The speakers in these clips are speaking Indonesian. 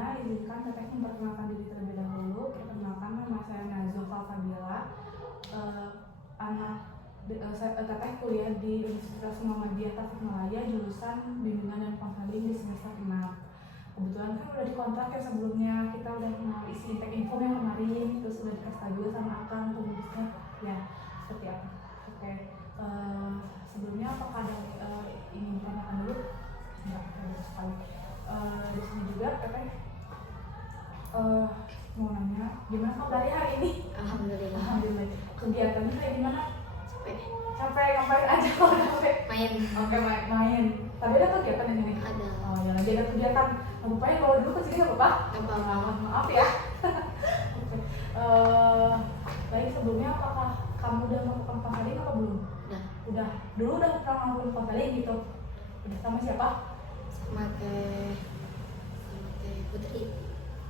sebelumnya izinkan teteh memperkenalkan diri terlebih dahulu. Perkenalkan, nama saya Nazufal Fadila. Teteh kuliah di Universitas Muhammadiyah Tasikmalaya jurusan Bimbingan dan Konseling di semester 6. Kebetulan kan udah dikontrak ya sebelumnya, kita udah isi intake info yang kemarin, terus udah dikasih tahu juga sama akang pengurusnya ya seperti apa. Oke. Sebelumnya apakah ada ingin ditanyakan dulu? Enggak, bagus sekali. Di sini juga teteh mau nanya gimana kabarnya hari ini? Alhamdulillah. Kegiatannya kayak gimana? Capek ngapain aja kalau capek? Main. Oke, main. Tadi ada kegiatan di sini? Ada. Oh ya, lagi ada kegiatan. Lupain kalau dulu ke sini nggak apa-apa? Nggak apa-apa. Maaf ya. Oke. Baik, sebelumnya apakah kamu udah melakukan konseling atau belum? Udah. Dulu udah pernah melakukan konseling gitu? Udah sama siapa? Sama teh Putri.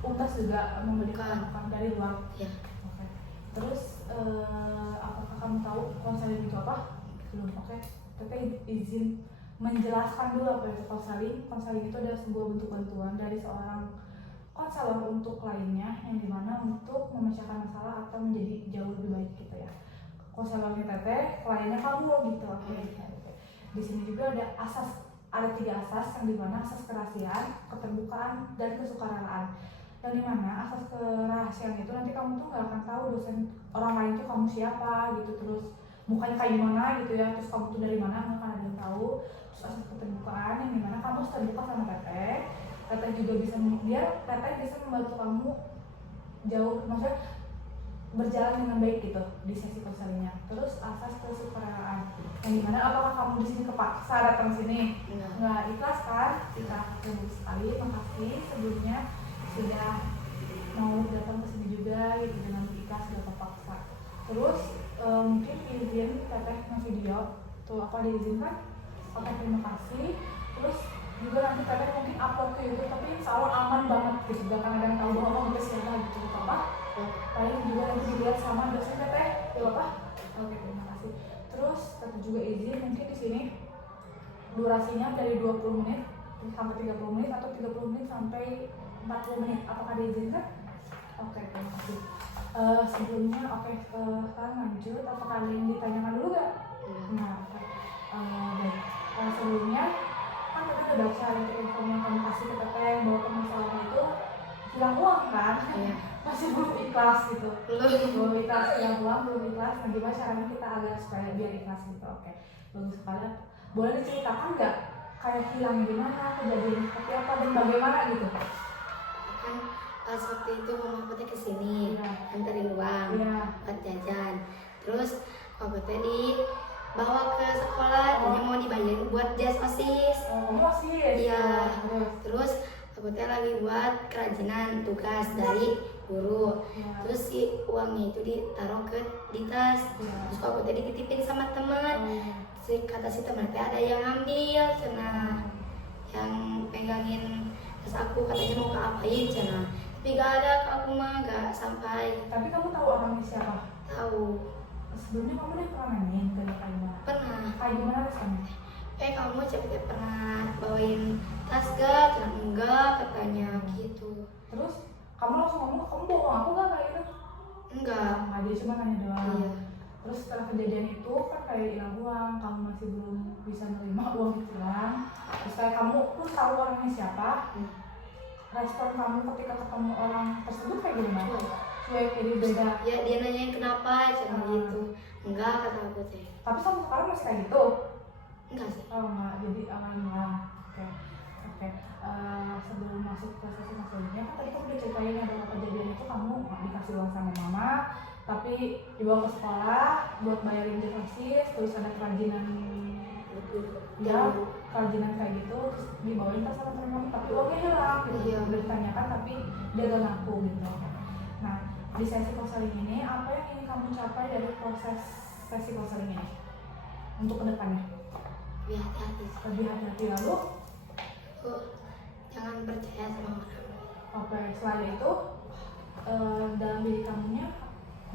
Untas juga memberikan dari luar. Ya. Oke. Terus apakah kamu tahu konseling itu apa? Belum. Oke. Tapi izin menjelaskan dulu apa itu konseling. Konseling itu adalah sebuah bentuk bantuan dari seorang konselor untuk kliennya yang dimana untuk memecahkan masalah atau menjadi jauh lebih baik gitu ya. Konselornya teteh, kliennya kamu gitu. Oke. Di sini juga ada tiga asas yang dimana asas kerahasiaan, keterbukaan, dan kesukarelaan. Yang dimana asas kerahasiaan itu nanti kamu tuh nggak akan tahu dosen orang lain tuh kamu siapa gitu, terus mukanya kayak gimana gitu ya, terus kamu tuh dari mana nggak akan ada yang tahu. Terus asas keterbukaan yang dimana kamu harus terbuka sama teteh juga bisa, biar teteh bisa membantu kamu jauh, maksudnya berjalan dengan baik gitu di sesi konselingnya. Terus asas kesukarelaan yang dimana apakah kamu di sini kepaksa datang sini? Nggak ikhlas kan? Kita bagus sekali, makasih sebelumnya sudah mau datang ke sini juga gitu dengan ikhlas, gak terpaksa. Terus mungkin izin teteh video tuh apa diizinkan? Oke, terima kasih. Terus juga nanti teteh mungkin upload ke YouTube, tapi insya Allah aman banget gitu, gak akan ada yang tahu bahwa kamu siapa gitu, apa? Paling juga nanti dilihat sama dosen teteh, ya apa? Oke, terima kasih. Terus teteh juga izin mungkin di sini durasinya dari 20 menit sampai 30 menit atau 30 menit sampai 40 menit. Apakah diizinkan? Oke, terima kasih. Sebelumnya sekarang lanjut. Apakah ada yang ditanyakan dulu gak? Nah, baik. Sebelumnya kan kita udah baca info yang kamu kasih ke teteh bahwa permasalahan itu hilang uang kan? Iya. Masih belum ikhlas gitu. Belum ikhlas, hilang uang, belum ikhlas. Nah, gimana caranya kita agar supaya biar ikhlas gitu? Oke, bagus sekali. Boleh diceritakan nggak kayak hilang gimana, kejadian seperti apa dan bagaimana gitu? Kan seperti itu mama aku teh kesini anterin uang buat jajan. Terus aku teh dibawa ke sekolah, dia mau dibayarin buat jas OSIS. OSIS? Iya. Terus aku teh lagi buat kerajinan tugas dari guru. Terus si uangnya itu ditaruh di tas. Terus aku teh dititipin sama teman. Kata si teman teh ada yang ambil, cenah yang pegangin tas aku, katanya mau keapain cenah. Tapi gak ada, aku mah gak sampai. Tapi kamu tahu orangnya siapa? Tahu. Sebelumnya kamu udah pernah nanyain ke dia? Pernah. Kayak gimana rasanya? Kamu cepet pernah bawain tas gak? Cenah enggak, katanya gitu. Terus kamu langsung ngomong, kamu bohong aku gak kayak gitu? Enggak. Dia cuma nanya doang. Iya. Terus setelah kejadian itu kan kayak hilang uang, kamu masih belum bisa menerima uang itu hilang. Terus kayak kamu pun tahu orangnya siapa. Respon kamu ketika ketemu orang tersebut kayak gimana? Cuek, jadi beda. Ya dia nanyain kenapa, cenah gitu. Enggak, kata aku teh. Tapi sampai sekarang masih kayak gitu? Enggak sih. Oh enggak, jadi alhamdulillah. Oke. Sebelum masuk ke sesi selanjutnya kan tadi kamu udah ceritain ada kejadian itu kamu dikasih uang sama mama, tapi dibawa ke sekolah buat bayarin jas OSIS, terus ada kerajinan kerajinan kayak gitu, terus dibawain tas sama teman kamu, tapi uangnya hilang gitu. Iya. Udah ditanyakan tapi dia gak ngaku gitu. Nah, di sesi konseling ini apa yang ingin kamu capai dari proses sesi konseling ini untuk kedepannya? Lebih hati-hati. Lebih hati-hati, lalu jangan percaya sama orang. Oke, selain itu dalam diri kamunya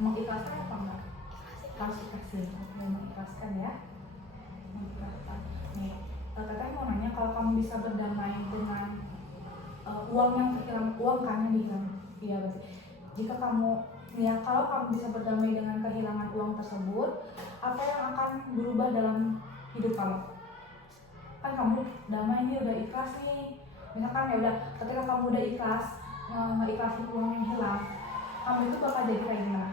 mengikhlaskan apa enggak? Harus ikhlas, mengikhlaskan ya. Mengikhlaskan. Nih, teteh mau nanya, kalau kamu bisa berdamai dengan uang yang terhilang, uang kan yang dihilang. Iya berarti jika kamu ya, kalau kamu bisa berdamai dengan kehilangan uang tersebut, apa yang akan berubah dalam hidup kamu? Kan kamu damai nih, udah ikhlas nih, misalkan ya udah, ketika kamu udah ikhlas ngikhlasin uang yang hilang, kamu itu bakal jadi kayak gimana?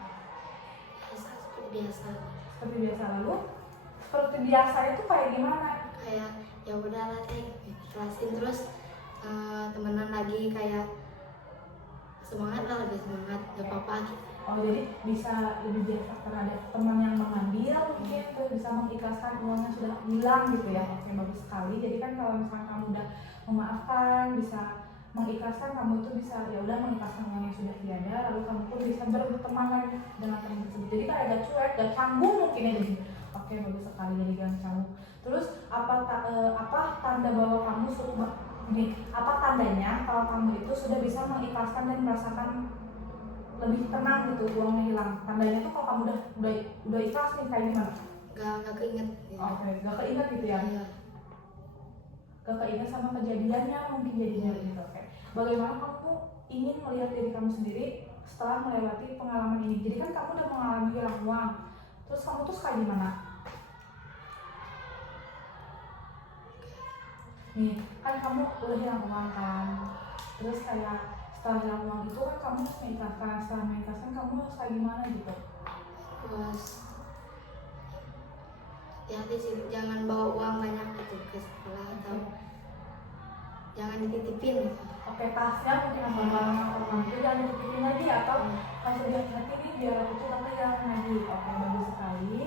Seperti biasa. Seperti biasa. Lalu seperti biasa itu kayak gimana? Kayak ya udahlah teh, ikhlasin terus temenan lagi, kayak semangat lah, lebih semangat, gak apa-apa gitu. Oh jadi bisa lebih biasa terhadap teman yang mengambil mungkin, terus bisa mengikhlaskan uang yang sudah hilang gitu ya. Oke, bagus sekali. Jadi kan kalau misalkan kamu udah memaafkan, bisa mengikhlaskan, kamu itu bisa ya udah mengikhlaskan uang yang sudah tiada, lalu kamu pun bisa berteman lagi dengan teman tersebut. Jadi kan agak cuek, agak canggung mungkin ya jadi. Oke, bagus sekali, jadi jangan canggung. Terus apa tanda bahwa kamu apa tandanya kalau kamu itu sudah bisa mengikhlaskan dan merasakan lebih tenang gitu uangnya hilang? Tandanya tuh kalau kamu udah ikhlas nih kayak gimana? Gak keinget gitu. Oke, gak keinget gitu ya? Iya. Gak keinget sama kejadiannya mungkin jadinya gitu. Oke, bagaimana kamu ingin melihat diri kamu sendiri setelah melewati pengalaman ini? Jadi kan kamu udah mengalami hilang uang, terus kamu tuh kayak gimana? Nih, kan kamu udah hilang uang kan, terus kayak setelah hilang uang itu kan kamu mengikhlaskan, setelah mengikhlaskan kamu harus kayak gimana gitu? Terus hati-hati sih, jangan bawa uang banyak gitu ke sekolah, atau jangan dititipin gitu. Oke, tasnya mungkin atau barang orang itu jangan dititipin lagi, atau langsung hati-hati nih biar aku tuh tapi jangan lagi. Oke, bagus sekali.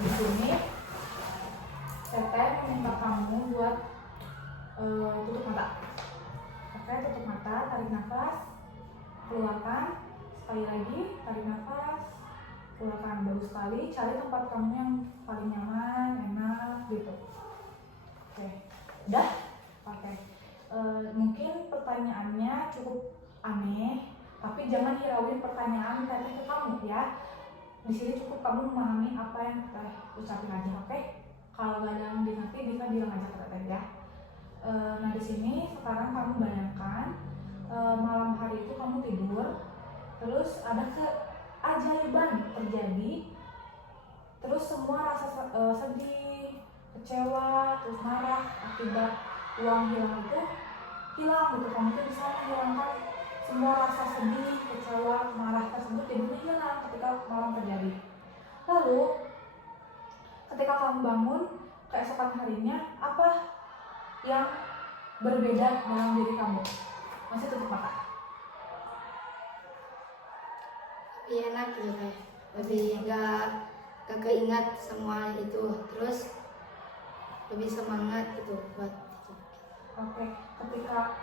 Di sini Teteh meminta kamu buat tutup mata. Oke, tutup mata, tarik nafas, keluarkan. Sekali lagi, tarik nafas, keluarkan. Bagus sekali. Cari tempat kamu yang paling nyaman, enak gitu. Oke, udah. Oke. Mungkin pertanyaannya cukup aneh, tapi jangan hirauin pertanyaan tadi ke kamu ya. Di sini cukup kamu memahami apa yang kita ucapin aja, oke? Kalau nggak ada yang dingerti bisa bilang aja ke teteh ya. Nah di sini sekarang kamu bayangkan malam hari itu kamu tidur, terus ada keajaiban terjadi, terus semua rasa sedih, kecewa, terus marah akibat uang hilang itu hilang gitu. Kamu tuh bisa menghilangkan semua rasa sedih, kecewa, marah tersebut jadi hilang ketika malam terjadi. Lalu ketika kamu bangun keesokan harinya, apa yang berbeda dalam diri kamu? Masih tutup mata. Lebih enak gitu teh, lebih gak keingat semua itu, terus lebih semangat gitu buat itu. Oke, ketika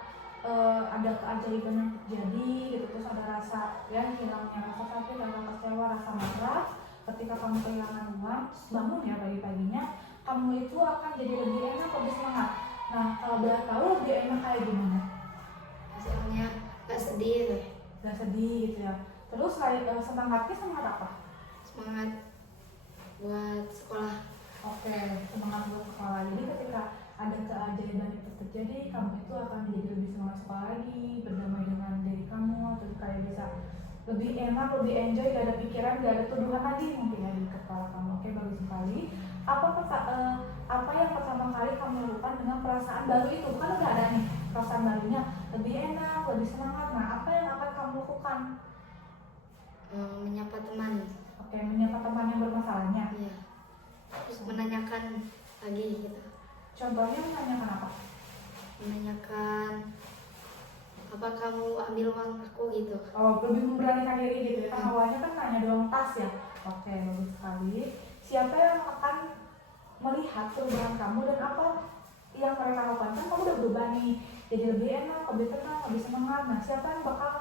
ada keajaiban yang terjadi gitu, terus ada rasa ya hilangnya rasa sakit, rasa kecewa, rasa marah, ketika kamu kehilangan uang, bangun ya pagi-paginya, kamu itu akan jadi lebih enak, lebih semangat. Nah, kalau boleh tahu lebih enak kayak gimana? Hasilnya gak sedih gitu. Gak sedih gitu ya. Terus semangatnya semangat apa? Semangat buat sekolah. Oke, semangat buat sekolah. Jadi ketika ada keajaiban itu terjadi, kamu itu akan jadi lebih semangat sekolah lagi, berdamai dengan diri kamu, terus kayak bisa lebih enak, lebih enjoy, gak ada pikiran, gak ada tuduhan lagi mungkin ya di kepala kamu. Oke, bagus sekali. Apa yang pertama kali kamu lakukan dengan perasaan baru itu? Kan udah ada nih perasaan barunya, lebih enak, lebih semangat. Nah, apa yang akan kamu lakukan? Menyapa teman. Oke, menyapa teman yang bermasalahnya. Iya. Terus menanyakan lagi gitu. Contohnya menanyakan apa? Menanyakan apa kamu ambil uang aku gitu. Oh, lebih memberanikan diri gitu ya. Kan awalnya kan nanya doang tas ya. Oke, bagus sekali. Siapa yang akan melihat perubahan kamu dan apa yang mereka lakukan? Kan kamu udah berubah nih, jadi lebih enak, lebih tenang, lebih semangat. Nah, siapa yang bakal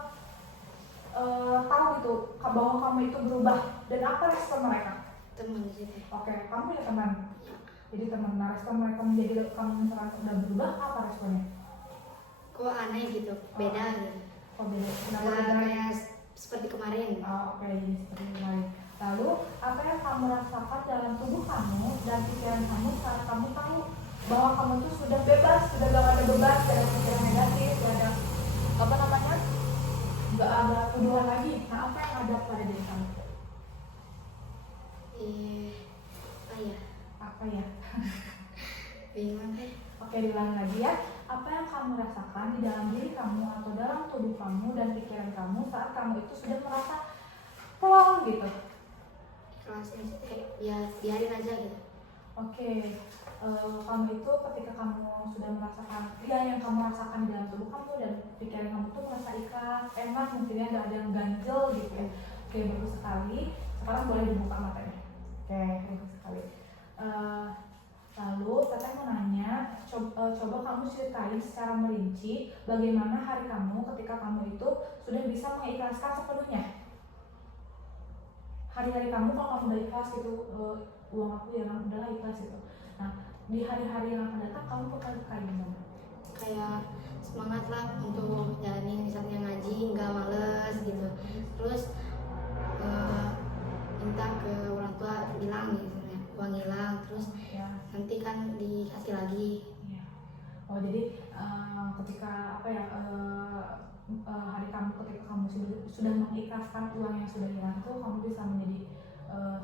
tahu gitu bahwa kamu itu berubah dan apa respon mereka? Teman gitu. Oke, kamu punya teman. Jadi teman, nah respon mereka menjadi kamu misalkan udah berubah, apa responnya? Kok aneh gitu, beda gitu. Oh beda, kenapa Nggak beda? kayak seperti kemarin. Oh, oke, jadi seperti kemarin. Lalu, apa yang kamu rasakan dalam tubuh kamu dan pikiran kamu saat kamu tahu bahwa kamu tuh sudah bebas, sudah gak ada beban, gak ada pikiran negatif, gak ada apa namanya, gak ada tuduhan lagi. Nah, apa yang ada pada diri kamu? Apa ya? Apa ya? Bingung kan? Oke, diulang lagi ya. Apa yang kamu rasakan di dalam diri kamu atau dalam tubuh kamu dan pikiran kamu saat kamu itu sudah merasa plong gitu? Ikhlasin sih, ya biarin aja gitu. Oke, kamu itu ketika kamu sudah merasakan, ya yang kamu rasakan di dalam tubuh kamu dan pikiran kamu tuh merasa ikhlas, enak, mungkin ya gak ada yang ganjel gitu ya. Oke, bagus sekali. Sekarang boleh dibuka matanya. Oke, bagus sekali. Lalu Teteh mau nanya, coba kamu ceritain secara merinci bagaimana hari kamu ketika kamu itu sudah bisa mengikhlaskan sepenuhnya. Hari-hari kamu kalau kamu udah ikhlas gitu, uang aku ya udahlah ikhlas gitu. Nah, di hari-hari yang akan datang kamu bakal kayak gimana? Kayak semangat lah untuk jalanin misalnya ngaji, nggak males gitu. Terus minta ke orang tua bilang gitu ya, uang hilang, terus Ya. nanti kan dikasih lagi. Ya. Oh jadi ketika apa ya hari kamu ketika kamu sudah mengikhlaskan uang yang sudah hilang itu kamu bisa menjadi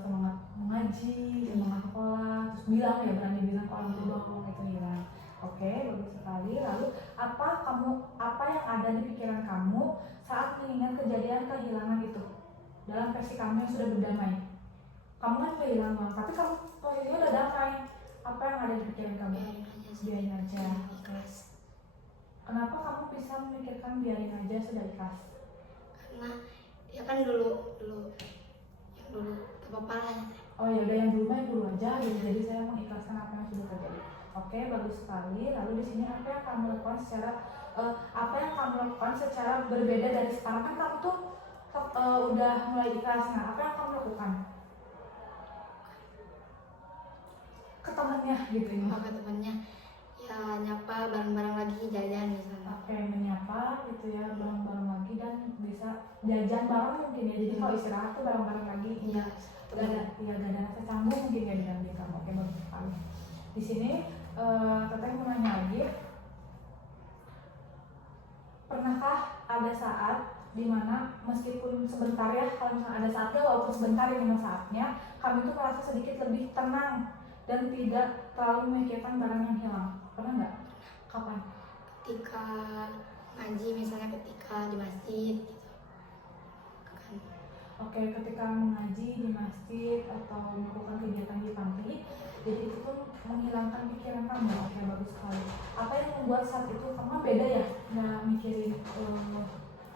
semangat mengaji, semangat sekolah, terus bilang ya berani bilang kalau itu uang itu hilang. Oke, bagus sekali. Lalu apa yang ada di pikiran kamu saat mengingat kejadian kehilangan itu dalam versi kamu yang sudah berdamai? Kamu kan kehilangan, tapi kamu posisinya udah damai. Apa yang ada di pikiran kamu? Biarin aja sih. Biarin aja. Ikhlas. Kenapa kamu bisa memikirkan biarin aja sudah ikhlas? Karena ya kan dulu yang dulu apa-apa lah. Oh ya udah yang dulu main dulu aja gitu. Jadi saya mengikhlaskan apa yang sudah terjadi. Oke, bagus sekali. Lalu di sini apa yang kamu lakukan secara berbeda dari sekarang? Kan kamu tuh udah mulai ikhlas. Nah, apa yang kamu lakukan? Ke temannya gitu ya. Ke temannya ya nyapa bareng-bareng lagi jajan misalnya. Oke, menyapa gitu ya bareng-bareng lagi dan bisa jajan bareng mungkin ya. Jadi kalau istirahat tuh bareng-bareng lagi. Iya. Gak ada rasa canggung mungkin ya di dalam diri kamu. Oke, bagus sekali. Di sini Teteh mau nanya lagi. Pernahkah ada saat dimana meskipun sebentar ya, kalau misalnya ada saatnya walaupun sebentar ini memang saatnya, kami tuh merasa sedikit lebih tenang dan tidak terlalu memikirkan barang yang hilang? Pernah nggak? Kapan? Ketika ngaji misalnya, ketika di masjid gitu kan. Oke, ketika mengaji di masjid atau melakukan kegiatan di panti, jadi itu tuh menghilangkan pikiran kamu. Oke, bagus sekali. Apa yang membuat saat itu kamu beda ya, nggak mikirin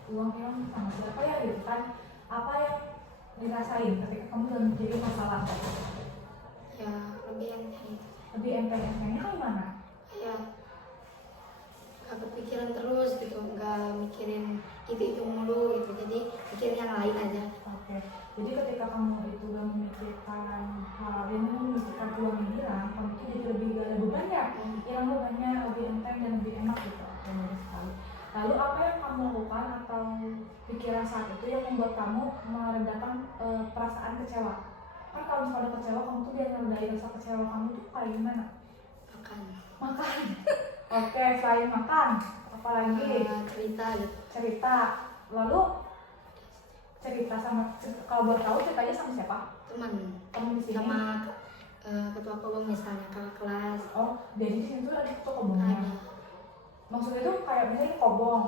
uang hilang sama siapa ya gitu kan? Apa yang dirasain ketika kamu udah menjadi masalah? Ya lebih enteng. Lebih enteng-entengnya kayak mana? Kayak gak kepikiran terus gitu, nggak mikirin itu mulu gitu, jadi mikirin yang lain aja. Oke, jadi ketika kamu itu gak memikirkan hal ini, memikirkan uang yang hilang, kamu itu jadi lebih gak ada beban ya, hilang bebannya lebih enteng dan lebih enak gitu. Oke, bagus sekali. Lalu apa yang kamu lakukan atau pikiran saat itu yang membuat kamu meredakan perasaan kecewa? Kan kalau misalnya kecewa, kamu tuh biar meredain rasa kecewa kamu tuh kayak gimana? Makan. Oke, selain makan, apalagi? Cerita gitu. Cerita. Lalu cerita sama, kalau buat tahu ceritanya sama siapa? Teman di sini? Sama ketua kobong misalnya, kakak kelas. Oh, jadi di sini tuh ada ketua kobongnya. Ada. Maksudnya tuh kayak misalnya kobong,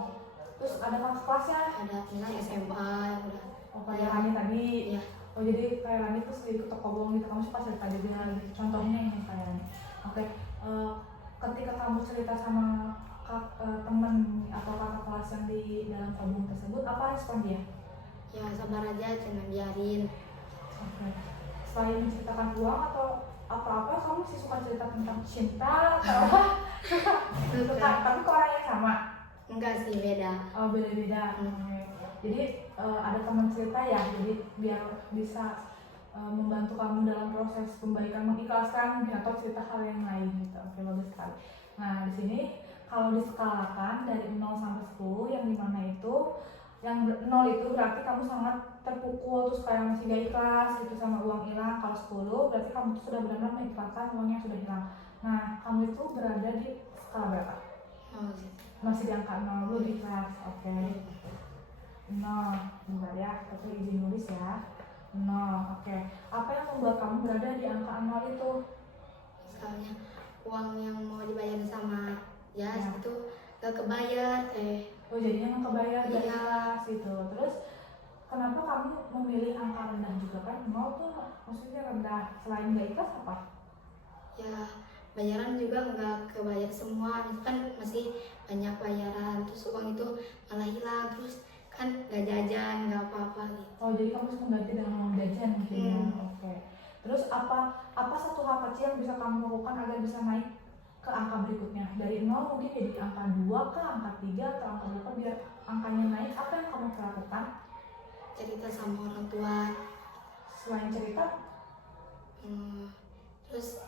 terus ada kakak kelasnya? Ada misalnya SMA yang udah. Oh, kayak Rani tadi. Iya. Oh, jadi kayak Rani terus jadi ketua kobong gitu, kamu suka cerita juga gitu. Contohnya ini kayak Rani. Oke, ketika kamu cerita sama teman atau kakak kelas yang di dalam kobong tersebut, apa respon dia? Ya sabar aja, jangan biarin. Oke. Selain menceritakan uang atau apa-apa, kamu sih suka cerita tentang cinta atau apa? Suka, tapi ke orang yang sama? Enggak sih, beda. Oh, beda-beda. Jadi ada teman cerita ya, jadi biar bisa membantu kamu dalam proses pembaikan, mengikhlaskan mungkin atau cerita hal yang lain gitu. Oke, bagus sekali. Nah, di sini kalau diskalakan dari 0 sampai 10, yang dimana itu yang 0 itu berarti kamu sangat terpukul, terus kayak masih gak ikhlas gitu sama uang hilang. Kalau 10 berarti kamu tuh sudah benar-benar mengikhlaskan uang yang sudah hilang. Nah, kamu itu berada di skala berapa? Oh gitu. Masih di angka 0 lu di kelas. Oke. 0, bentar ya, tapi izin nulis ya. 0, oke. Apa yang membuat kamu berada di angka 0 itu? Misalnya uang yang mau dibayar sama jas Ya. itu gak kebayar Oh, jadinya nggak kebayar dari Iya. kelas gitu. Terus kenapa kamu memilih angka rendah juga kan? 0 tuh maksudnya rendah. Selain nggak ikhlas apa? ya bayaran juga nggak kebayar semua, kan masih banyak bayaran, terus uang itu malah hilang, terus kan nggak jajan nggak apa-apa gitu. Oh, jadi kamu harus mengganti dengan uang jajan mungkin ya. Oke. Terus apa satu hal kecil yang bisa kamu lakukan agar bisa naik ke angka berikutnya? Dari 0 mungkin jadi angka 2 ke angka 3 atau angka berapa biar angkanya naik. Apa yang kamu lakukan? Cerita sama orang tua, Selain cerita, terus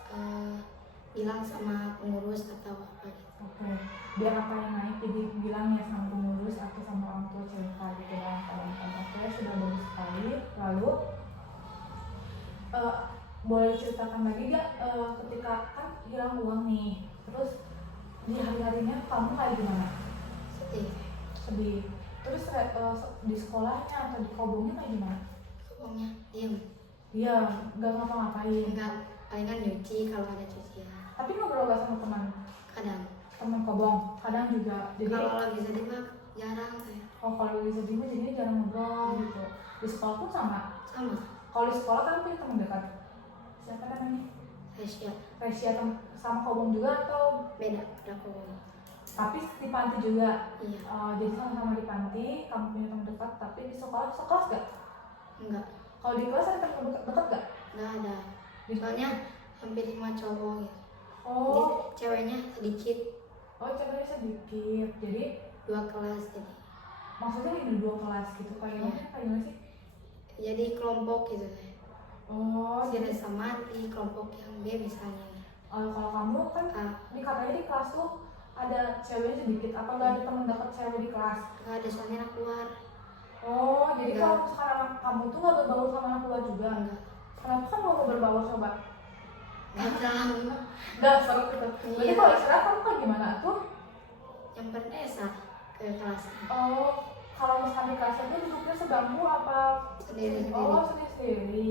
bilang sama pengurus atau apa gitu. oke. Biar apa yang naik jadi bilang ya sama pengurus atau sama orang tua cerita gitu ya. Oke, sudah bagus sekali. Lalu boleh ceritakan lagi gak ketika kan hilang uang nih, terus di hari-harinya kamu kayak gimana? Sedih, Sedih. Terus di sekolahnya atau di kobongnya kayak gimana? uangnya diem, Iya, nggak ngapa-ngapain. enggak, palingan nyuci kalau ada cucian, Tapi ngobrol gak sama kadang. teman kobong? Kadang juga. Jadi Kalau lagi sedih mah jarang oh, kalau lagi sedih mah jadinya jarang ngobrol gitu. Di sekolah pun sama. sama Kalau di sekolah kan punya teman dekat. Siapa namanya? Resya. Resia sama kobong juga atau Beda aku. tapi di panti juga? Iya. Jadi sama-sama di panti, kamu punya teman dekat, tapi di sekolah sekelas gak? Enggak, Kalau di kelas ada teman dekat gak? enggak ada. Soalnya hampir semua cowok gitu. Oh, Jadi ceweknya sedikit, ceweknya sedikit. Jadi 2 kelas jadi. maksudnya ini 2 kelas gitu. Kayak gimana sih? Jadi kelompok gitu. Oh, Si jadi Resa mati, kelompok yang B misalnya. kalau kamu kan Ah, dikatanya di kelas tuh ada ceweknya sedikit. Apa nggak ada teman dekat cewek di kelas? enggak ada soalnya anak luar. Oh, jadi Enggak. kalau misalkan anak kamu tuh nggak berbaur sama anak luar juga? Enggak. Kenapa kan mau berbaur coba? Enggak tahu. Nggak seru gitu. Jadi Iya. kalau istirahat kamu kayak gimana tuh? Nyamperin Esa ke kelas Oh, kalau misalkan di kelasnya tuh duduknya sebangku apa? sendiri-sendiri. Oh, sendiri-sendiri.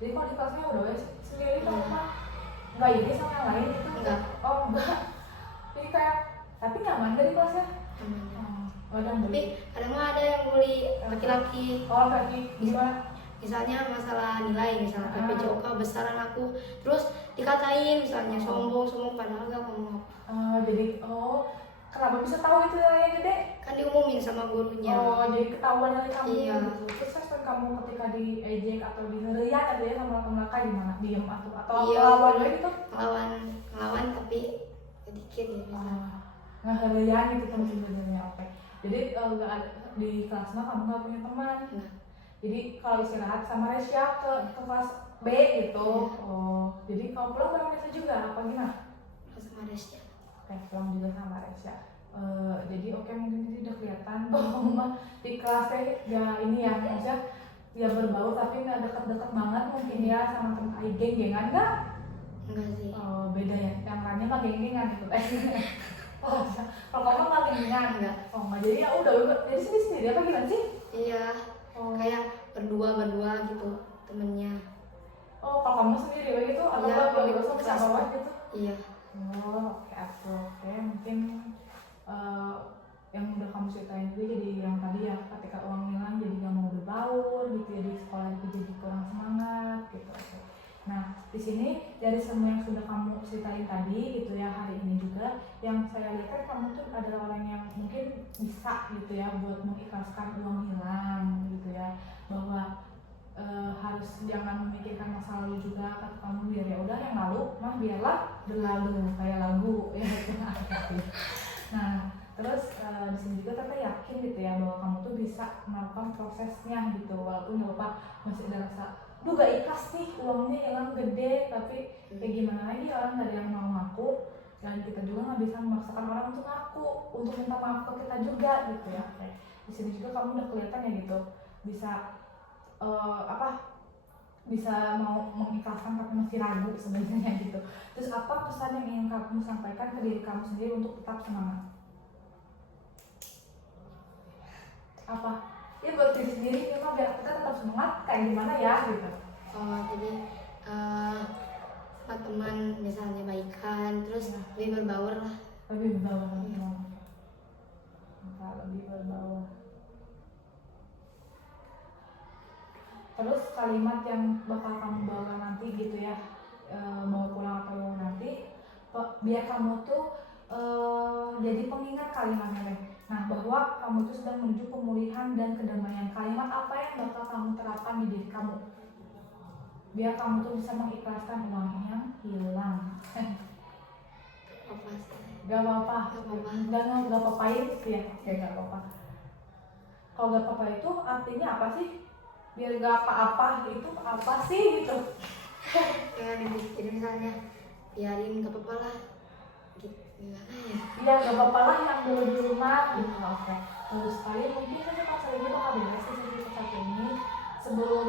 Jadi kalau di kelasnya udah wes sendiri kamu mah nggak ini sama yang lain gitu? Enggak. Oh, enggak. Jadi kayak tapi nyaman dari kelasnya? Namanya. Kadang Tapi kadang mah ada yang bully laki-laki. Oh, lagi gimana? Misalnya masalah nilai, misalnya PPJOK besaran aku, terus dikatain misalnya sombong padahal gak ngomong apa. Jadi kenapa bisa tahu itu nilainya gede? Kan diumumin sama gurunya. Oh, jadi ketahuan dari kamu Iya. gitu. Terus respon kamu ketika diejek atau dineriak atau ya sama mereka gimana? Diem atau Iya. lawan lagi gitu? ngelawan tapi sedikit ya bisa. Ngeherian gitu kan sebenarnya. Oke. Jadi nggak ada di kelas mah kamu nggak punya teman. Enggak. Jadi kalau istirahat sama Resya ke kelas B gitu. Oh, jadi kalau pulang bareng Resya juga apa gimana? Terus sama Resya. Oke, pulang juga sama Resya. Jadi oke, mungkin ini udah kelihatan bahwa di kelasnya ya ini ya maksudnya ya berbaur tapi nggak deket-deket banget mungkin ya sama temen geng-gengan nggak? Enggak sih. Beda ya, yang lainnya mah geng-gengan gitu. Oh, kalau kamu nggak geng-gengan Enggak. Oh nggak, jadi ya udah jadi sendiri apa gimana sih? Iya. Oh. Kayak berdua gitu temennya. Oh, kalau kamu sendiri begitu atau Iya, nggak kalau begitu kelas. sama bawah gitu? Iya. Oh, oke, mungkin yang udah kamu ceritain itu jadi yang tadi ya ketika uang hilang jadi nggak mau berbaur gitu ya, di sekolah itu jadi kurang semangat gitu. Oke. Nah, di sini dari semua yang sudah kamu ceritain tadi gitu ya hari ini juga yang saya lihat kan kamu tuh adalah orang yang mungkin bisa gitu ya buat mengikhlaskan uang hilang gitu ya, bahwa harus jangan memikirkan masa lalu juga kata kamu, biar ya udah yang lalu mah biarlah berlalu kayak lagu ya. Nah terus di sini juga Tete yakin gitu ya bahwa kamu tuh bisa melakukan prosesnya gitu walaupun nggak apa masih ada rasa duh gak ikhlas nih uangnya hilang gede, tapi kayak gimana lagi orang dari yang mau ngaku dan kita juga nggak bisa memaksakan orang untuk ngaku untuk minta maaf ke kita juga gitu ya. Di sini juga kamu udah kelihatan ya gitu bisa bisa mau mengikhlaskan tapi masih ragu sebenarnya gitu. Terus apa pesan yang ingin kamu sampaikan ke diri kamu sendiri untuk tetap semangat? Apa? Ya buat diri sendiri memang biar kita tetap semangat kayak gimana ya gitu. Jadi sama teman misalnya baikan, terus lebih berbaur lah. Lebih berbaur. Lebih berbaur. Terus kalimat yang bakal kamu bawa nanti gitu ya, mau pulang atau nanti, biar kamu tuh jadi pengingat kalimatnya deh. Nah, bahwa kamu tuh sedang menuju pemulihan dan kedamaian. Kalimat apa yang bakal kamu terapkan di diri kamu? Biar kamu tuh bisa mengikhlaskan uang yang hilang. Apa sih? Gak apa-apa. Gak apa-apain sih ya. Gak apa-apa. Kalau gak apa-apa itu artinya apa sih? Biar gak apa-apa itu apa sih gitu. Jadi misalnya biarin gak apa-apa lah gitu, gimana ya? Iya gak apa-apa lah yang dulu di rumah gitu. Oke. Terus kalian mungkin sesi konseling ini bakal beres sih sesi satu ini. Sebelum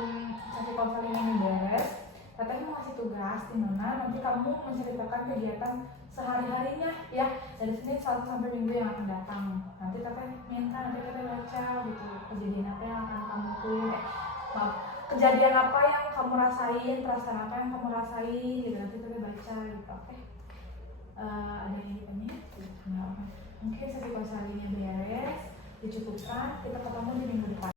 sesi konseling ini beres, katanya mau ngasih tugas di mana nanti kamu menceritakan kegiatan sehari-harinya ya dari Senin sampai Minggu yang akan datang. Nanti katanya minta nanti kita baca gitu kejadian apa yang akan kamu lakuin. Kejadian apa yang kamu rasain, perasaan apa yang kamu rasain gitu, nanti kita baca gitu. Oke. Ada yang ditanya? Mungkin sesi konseling ini beres, dicukupkan, kita ketemu di minggu depan.